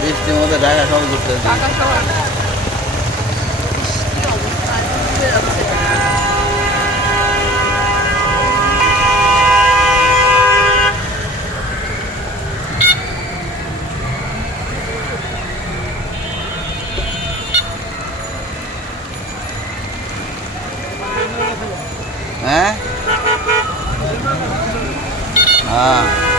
বৃষ্টির মধ্যে ঢাকা শহর ঘুরতে ঢাকা শহর কি অবস্থা ডুবে যাচ্ছে। হ্যাঁ হ্যাঁ